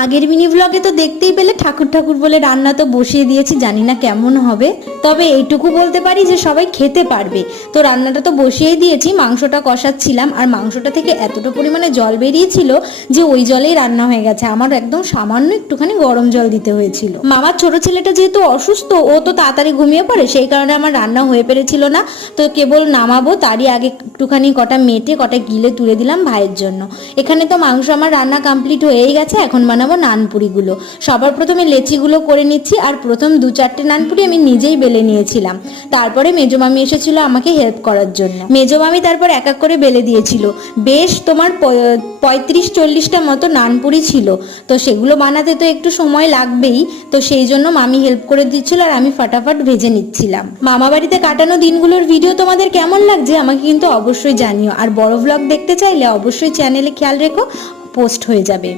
আগের মিনি ব্লগে তো দেখতেই পেলে ঠাকুর ঠাকুর বলে রান্না তো বসিয়ে দিয়েছি, জানি না কেমন হবে, তবে এইটুকু বলতে পারি যে সবাই খেতে পারবে। তো রান্নাটা তো বসিয়েই দিয়েছি, মাংসটা কষাচ্ছিলাম, আর মাংসটা থেকে এতটা পরিমাণে জল বেরিয়েছিল যে ওই জলেই রান্না হয়ে গেছে। আমার একদম সামান্য একটুখানি গরম জল দিতে হয়েছিল। মামার ছোট ছেলেটা যেহেতু অসুস্থ, ও তো তাড়াতাড়ি ঘুমিয়ে পড়ে, সেই কারণে আমার রান্না হয়ে পেরেছিল না। তো কেবল নামাবো তারই আগে একটুখানি কটা মেটে কটা গিলে তুলে দিলাম ভাইয়ের জন্য। এখানে তো মাংস আমার রান্না কমপ্লিট হয়েই গেছে, এখন বানাবো নানপুরিগুলো। সবার প্রথমে লেচিগুলো করে নিচ্ছি, আর প্রথম 2-4টে নানপুরি আমি নিজেই বেলে নিয়েছিলাম। তারপরে মেজো মামি এসেছিল আমাকে হেল্প করার জন্য। মেজো মামি তারপর এক এক করে বেলে দিয়েছিল। বেশ তোমার 35-40টা মতো নানপুরি ছিল। তো সেগুলো বানাতে তো একটু সময় লাগবেই, তো সেই জন্য মামি হেল্প করে দিচ্ছিল আর আমি ফাটাফাট ভেজে নিচ্ছিলাম। মামা বাড়িতে কাটানো দিনগুলোর ভিডিও তোমাদের কেমন লাগছে আমাকে কিন্তু অবশ্যই জানিও, আর বড় ভ্লগ দেখতে চাইলে অবশ্যই চ্যানেলে খেয়াল রেখো, পোস্ট হয়ে যাবে।